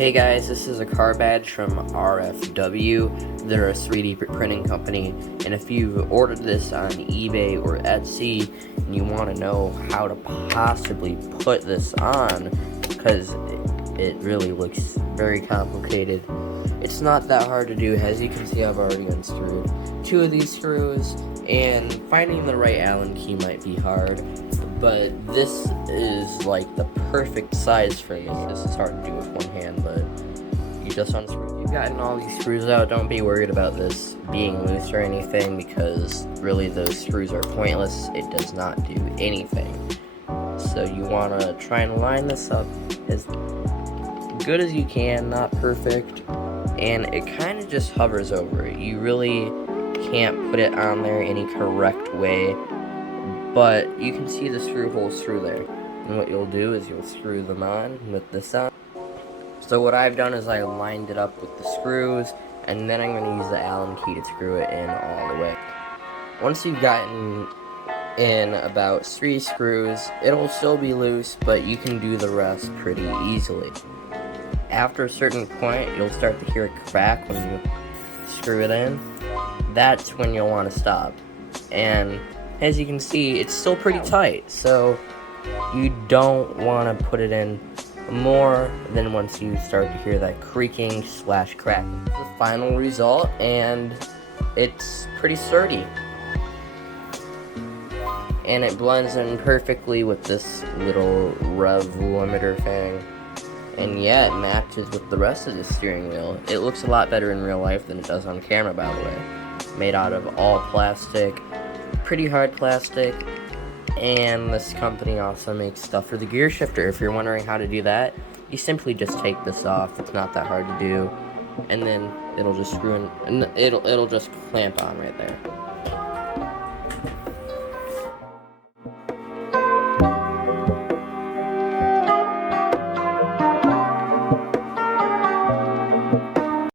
Hey guys, this is a car badge from RFW. They're a 3D printing company, and if you've ordered this on eBay or Etsy and you want to know how to possibly put this on, because it really looks very complicated, it's not that hard to do. As you can see, I've already unscrewed 2 of these screws, and finding the right Allen key might be hard, but this is like the perfect size for me. This is hard to do with one hand, but you just unscrew. You've gotten all these screws out. Don't be worried about this being loose or anything, because really those screws are pointless. It does not do anything. So you want to try and line this up as good as you can, not perfect, and it kind of just hovers over it. You really can't put it on there any correct way, but you can see the screw holes through there. And what you'll do is you'll screw them on with this on. So what I've done is I lined it up with the screws, and then I'm going to use the Allen key to screw it in all the way. Once you've gotten in about 3 screws, it'll still be loose, but you can do the rest pretty easily. After a certain point, you'll start to hear a crack when you screw it in. That's when you'll want to stop. And as you can see, it's still pretty tight, so you don't want to put it in more than once you start to hear that creaking / cracking. The final result, and it's pretty sturdy. And it blends in perfectly with this little rev limiter thing. And yeah, it matches with the rest of the steering wheel. It looks a lot better in real life than it does on camera, by the way. Made out of all plastic, pretty hard plastic, and this company also makes stuff for the gear shifter. If you're wondering how to do that, you simply just take this off. It's not that hard to do, and then it'll just screw in, and it'll just clamp on right there.